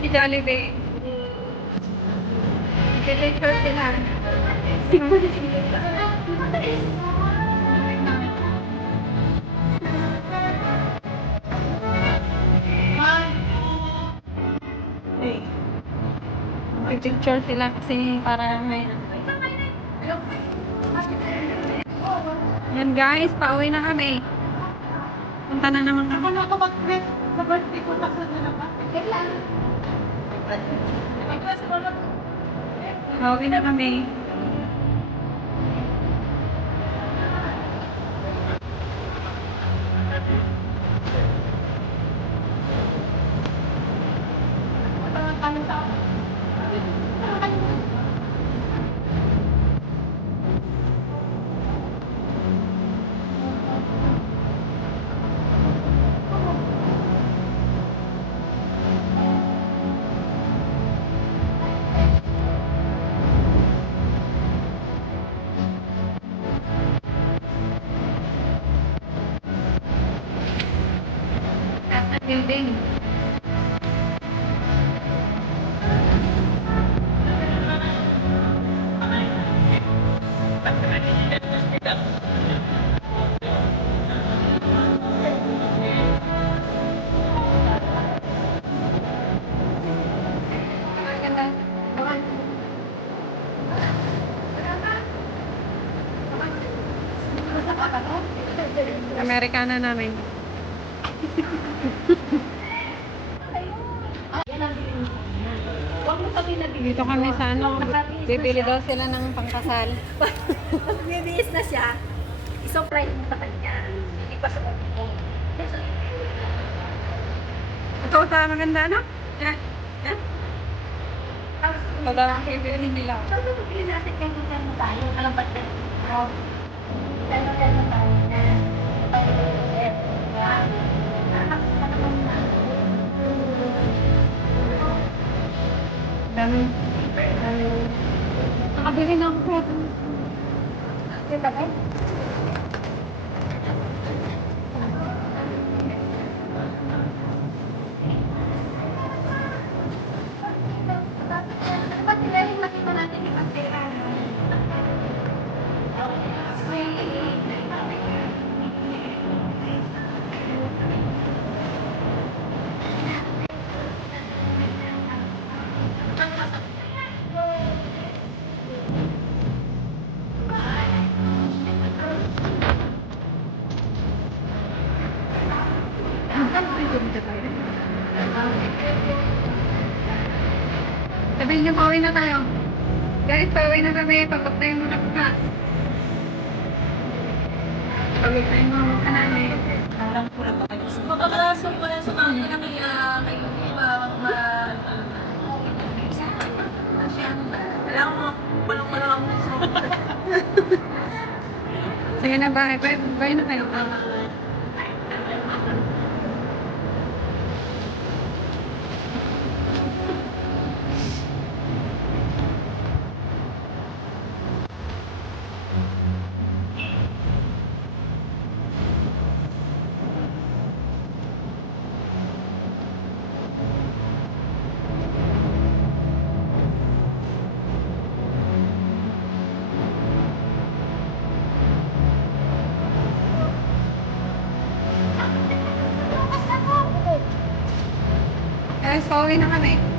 Si Jollibee. Picture sila. Picture sila kasi para may yan guys, pauwi na kami. Punta na naman kami. Pauwi na kami. Building. Amerikana namin. Dito kami sa ano, bibili daw sila ng pangkasal. Pag bibihis na siya, isurprise mo sa kanya. Hindi pa sa kanya. Ito sa maganda, no? Yan. Yan. Ito daw ang bibili nila. Sabi ko, pili natin kayo kung tayo. Alam ba na? Ano tayo? Dami. Nakabili na ako. Yung bagay? Ba't nila makita natin yung pagtira? Sabihin niyo, pauwi na tayo. Guys, pauwi na kami. Pagod na yung mga ka. Pagod na yung mga ka namin. Makakalasok ko na sa mga kaya kayo kailangan mo walang ako sa Sige na, bye. Bye na kayo. Guys, pauwi na kami.